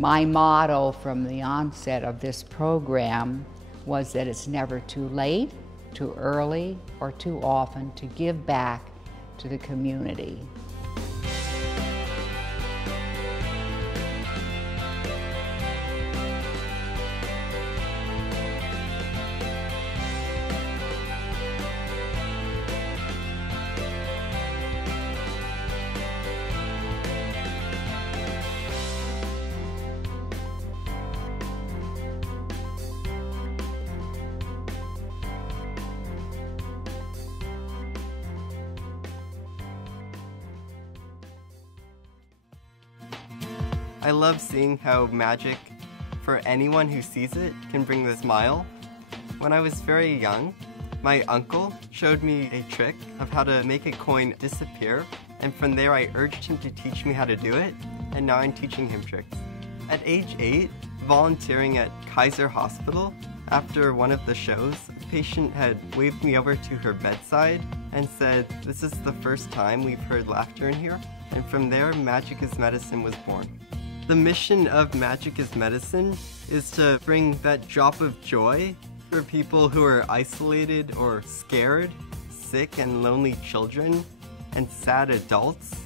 My motto from the onset of this program was that it's never too late, too early, or too often to give back to the community. I love seeing how magic, for anyone who sees it, can bring a smile. When I was very young, my uncle showed me a trick of how to make a coin disappear, and from there I urged him to teach me how to do it, and now I'm teaching him tricks. At age 8, volunteering at Kaiser Hospital, after one of the shows, a patient had waved me over to her bedside and said, "This is the first time we've heard laughter in here," and from there, Magic is Medicine was born. The mission of Magic is Medicine is to bring that drop of joy for people who are isolated or scared, sick and lonely children, and sad adults.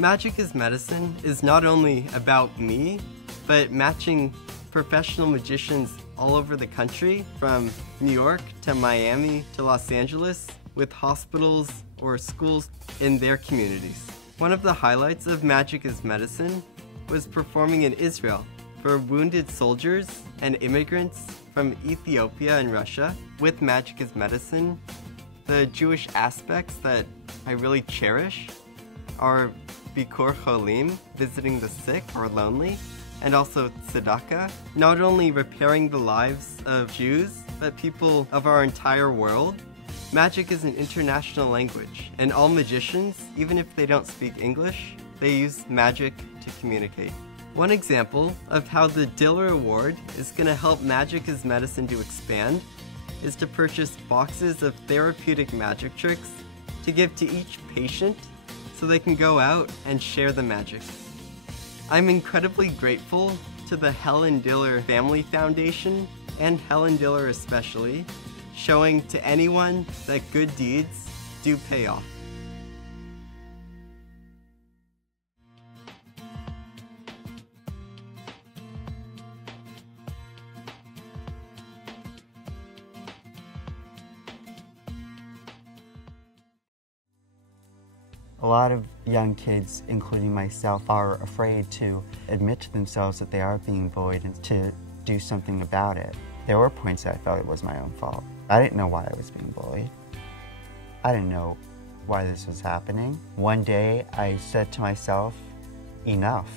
Magic is Medicine is not only about me, but matching professional magicians all over the country, from New York to Miami to Los Angeles, with hospitals or schools in their communities. One of the highlights of Magic is Medicine was performing in Israel for wounded soldiers and immigrants from Ethiopia and Russia with Magic is Medicine. The Jewish aspects that I really cherish are Bikur Cholim, visiting the sick or lonely, and also tzedakah, not only repairing the lives of Jews, but people of our entire world. Magic is an international language, and all magicians, even if they don't speak English, they use magic to communicate. One example of how the Diller Award is going to help Magic is Medicine to expand is to purchase boxes of therapeutic magic tricks to give to each patient so they can go out and share the magic. I'm incredibly grateful to the Helen Diller Family Foundation, and Helen Diller especially, showing to anyone that good deeds do pay off. A lot of young kids, including myself, are afraid to admit to themselves that they are being bullied and to do something about it. There were points that I felt it was my own fault. I didn't know why I was being bullied. I didn't know why this was happening. One day I said to myself, enough.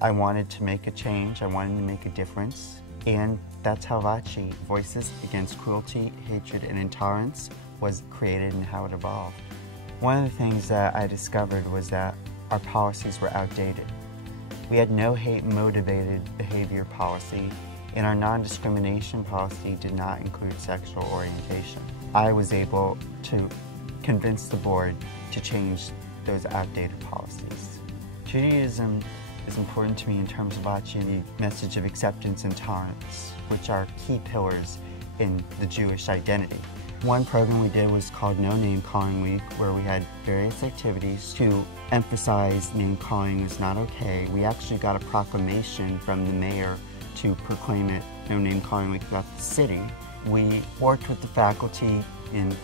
I wanted to make a change, I wanted to make a difference, and that's how VACHI, Voices Against Cruelty, Hatred, and Intolerance, was created and how it evolved. One of the things that I discovered was that our policies were outdated. We had no hate-motivated behavior policy, and our non-discrimination policy did not include sexual orientation. I was able to convince the board to change those outdated policies. Judaism is important to me in terms of VACHI, the message of acceptance and tolerance, which are key pillars in the Jewish identity. One program we did was called No Name Calling Week, where we had various activities to emphasize name calling is not okay. We actually got a proclamation from the mayor to proclaim it No Name Calling Week throughout the city. We worked with the faculty in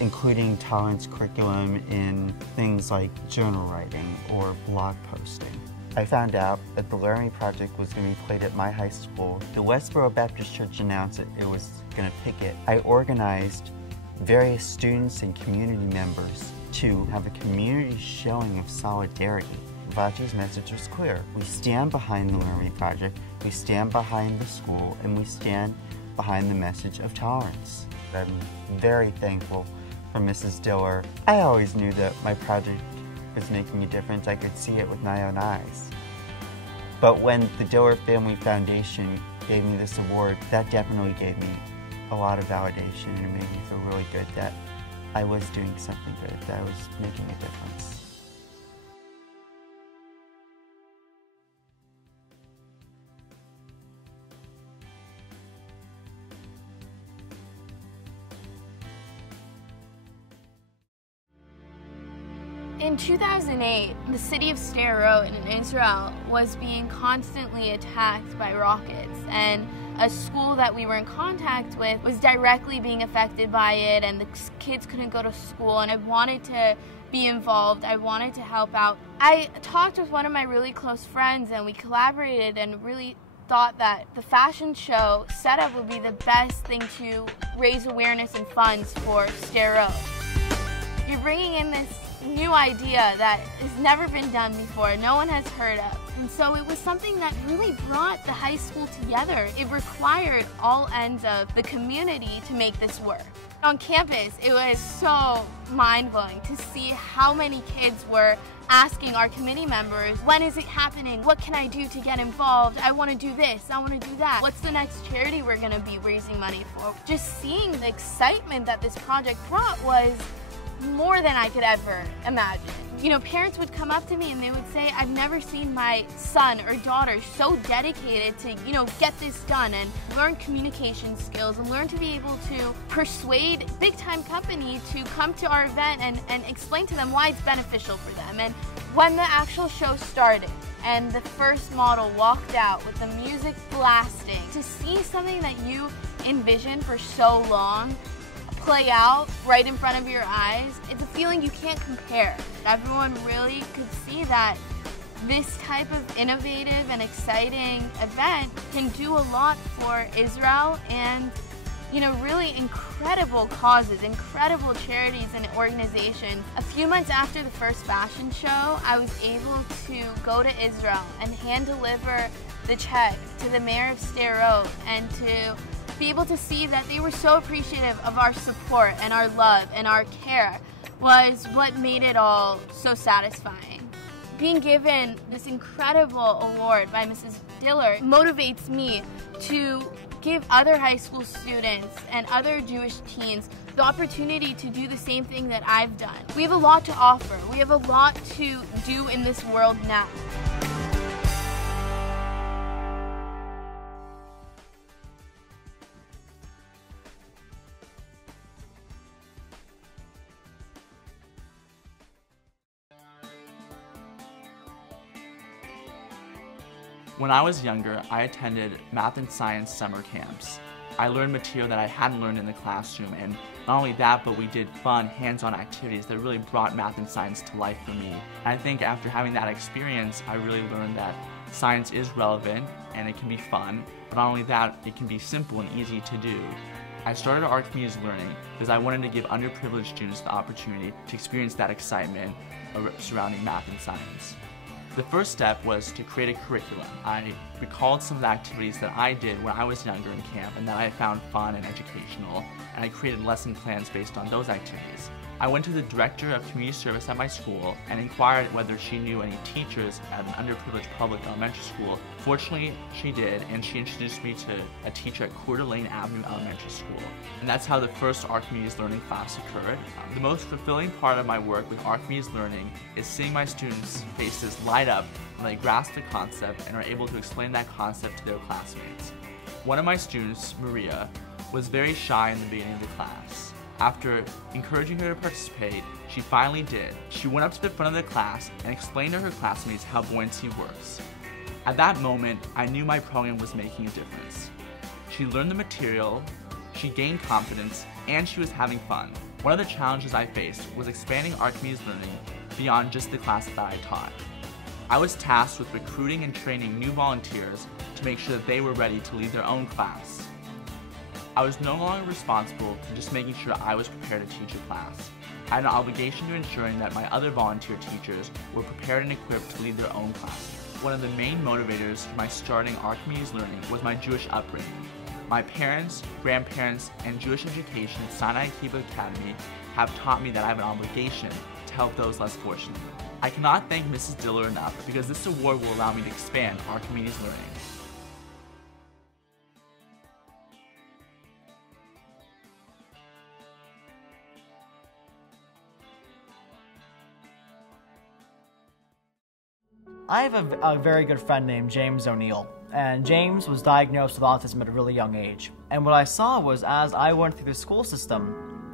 including tolerance curriculum in things like journal writing or blog posting. I found out that the Laramie Project was going to be played at my high school. The Westboro Baptist Church announced that it was going to pick it. I organized various students and community members to have a community showing of solidarity. VACHI's message was clear. We stand behind the Laramie Project, we stand behind the school, and we stand behind the message of tolerance. I'm very thankful for Mrs. Diller. I always knew that my project was making a difference. I could see it with my own eyes. But when the Diller Family Foundation gave me this award, that definitely gave me a lot of validation, and it made me feel really good that I was doing something good, that I was making a difference. In 2008, the city of Sderot in Israel was being constantly attacked by rockets, and a school that we were in contact with was directly being affected by it, and the kids couldn't go to school, and I wanted to be involved. I wanted to help out. I talked with one of my really close friends, and we collaborated and really thought that the fashion show setup would be the best thing to raise awareness and funds for Sderot. You're bringing in this new idea that has never been done before, no one has heard of. And so it was something that really brought the high school together. It required all ends of the community to make this work. On campus, it was so mind-blowing to see how many kids were asking our committee members, when is it happening? What can I do to get involved? I want to do this, I want to do that. What's the next charity we're going to be raising money for? Just seeing the excitement that this project brought was more than I could ever imagine. You know, parents would come up to me and they would say, I've never seen my son or daughter so dedicated to, get this done and learn communication skills and learn to be able to persuade big-time company to come to our event and explain to them why it's beneficial for them. And when the actual show started and the first model walked out with the music blasting, to see something that you envisioned for so long play out right in front of your eyes, it's a feeling you can't compare. Everyone really could see that this type of innovative and exciting event can do a lot for Israel and, really incredible causes, incredible charities and organizations. A few months after the first fashion show, I was able to go to Israel and hand deliver the check to the mayor of Sderot and to be able to see that they were so appreciative of our support and our love and our care was what made it all so satisfying. Being given this incredible award by Mrs. Diller motivates me to give other high school students and other Jewish teens the opportunity to do the same thing that I've done. We have a lot to offer. We have a lot to do in this world now. When I was younger, I attended math and science summer camps. I learned material that I hadn't learned in the classroom, and not only that, but we did fun, hands-on activities that really brought math and science to life for me. And I think after having that experience, I really learned that science is relevant and it can be fun, but not only that, it can be simple and easy to do. I started Archimedes Learning because I wanted to give underprivileged students the opportunity to experience that excitement surrounding math and science. The first step was to create a curriculum. I recalled some of the activities that I did when I was younger in camp and that I found fun and educational, and I created lesson plans based on those activities. I went to the director of community service at my school and inquired whether she knew any teachers at an underprivileged public elementary school. Fortunately, she did, and she introduced me to a teacher at Coeur d'Alene Avenue Elementary School. And that's how the first Archimedes Learning class occurred. The most fulfilling part of my work with Archimedes Learning is seeing my students' faces light up when they grasp the concept and are able to explain that concept to their classmates. One of my students, Maria, was very shy in the beginning of the class. After encouraging her to participate, she finally did. She went up to the front of the class and explained to her classmates how buoyancy works. At that moment, I knew my program was making a difference. She learned the material, she gained confidence, and she was having fun. One of the challenges I faced was expanding Archimedes Learning beyond just the class that I taught. I was tasked with recruiting and training new volunteers to make sure that they were ready to lead their own class. I was no longer responsible for just making sure I was prepared to teach a class. I had an obligation to ensuring that my other volunteer teachers were prepared and equipped to lead their own class. One of the main motivators for my starting Archimedes Learning was my Jewish upbringing. My parents, grandparents, and Jewish education at Sinai Kibbutz Academy have taught me that I have an obligation to help those less fortunate. I cannot thank Mrs. Diller enough because this award will allow me to expand Archimedes Learning. I have a very good friend named James O'Neill, and James was diagnosed with autism at a really young age. And what I saw was, as I went through the school system,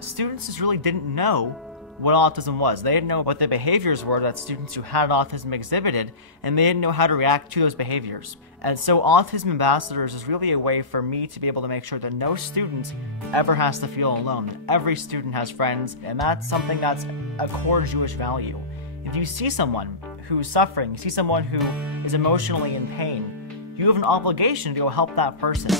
students just really didn't know what autism was. They didn't know what the behaviors were that students who had autism exhibited, and they didn't know how to react to those behaviors. And so Autism Ambassadors is really a way for me to be able to make sure that no student ever has to feel alone. Every student has friends, and that's something that's a core Jewish value. If you see someone who's suffering, you see someone who is emotionally in pain, you have an obligation to go help that person.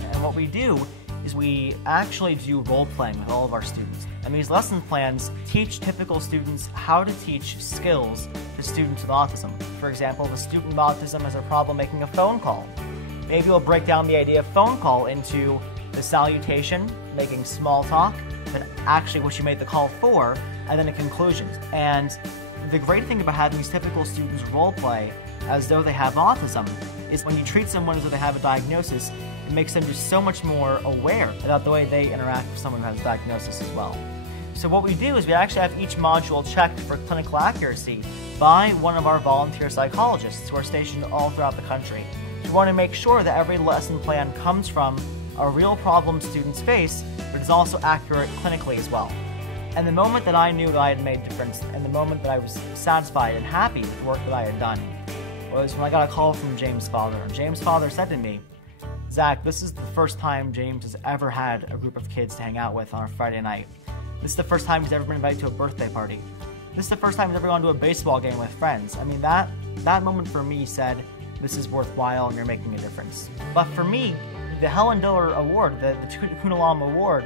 And what we do is we actually do role-playing with all of our students. And these lesson plans teach typical students how to teach skills to students with autism. For example, if a student with autism has a problem making a phone call, maybe we'll break down the idea of phone call into the salutation, making small talk, then actually what you made the call for, and then a conclusion. And the great thing about having these typical students role-play as though they have autism is when you treat someone as though they have a diagnosis, it makes them just so much more aware about the way they interact with someone who has a diagnosis as well. So what we do is we actually have each module checked for clinical accuracy by one of our volunteer psychologists who are stationed all throughout the country. We want to make sure that every lesson plan comes from a real problem students face, but is also accurate clinically as well. And the moment that I knew that I had made a difference, and the moment that I was satisfied and happy with the work that I had done, was when I got a call from James' father. And James' father said to me, "Zach, this is the first time James has ever had a group of kids to hang out with on a Friday night. This is the first time he's ever been invited to a birthday party. This is the first time he's ever gone to a baseball game with friends." I mean, that moment for me said, this is worthwhile and you're making a difference. But for me, the Helen Diller Award, the Tikkun Olam Award,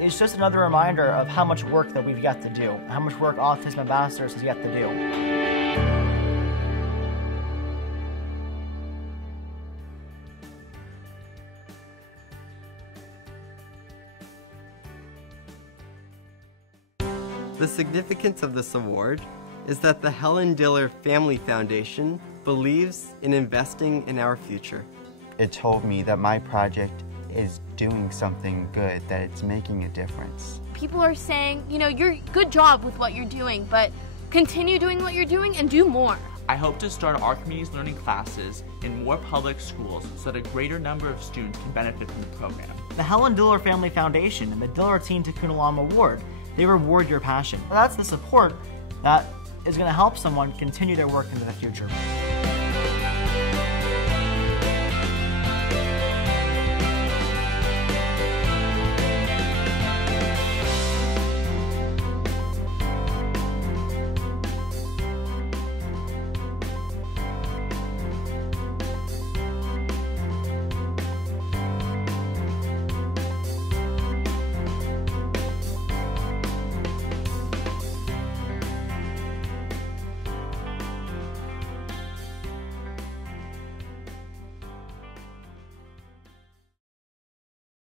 is just another reminder of how much work that we've got to do, how much work Autism Ambassadors has yet to do. The significance of this award is that the Helen Diller Family Foundation believes in investing in our future. It told me that my project is doing something good, that it's making a difference. People are saying, you know, you're good job with what you're doing, but continue doing what you're doing and do more. I hope to start our community's learning classes in more public schools so that a greater number of students can benefit from the program. The Helen Diller Family Foundation and the Diller Teen Tikkun Olam Award, they reward your passion. That's the support that is going to help someone continue their work into the future.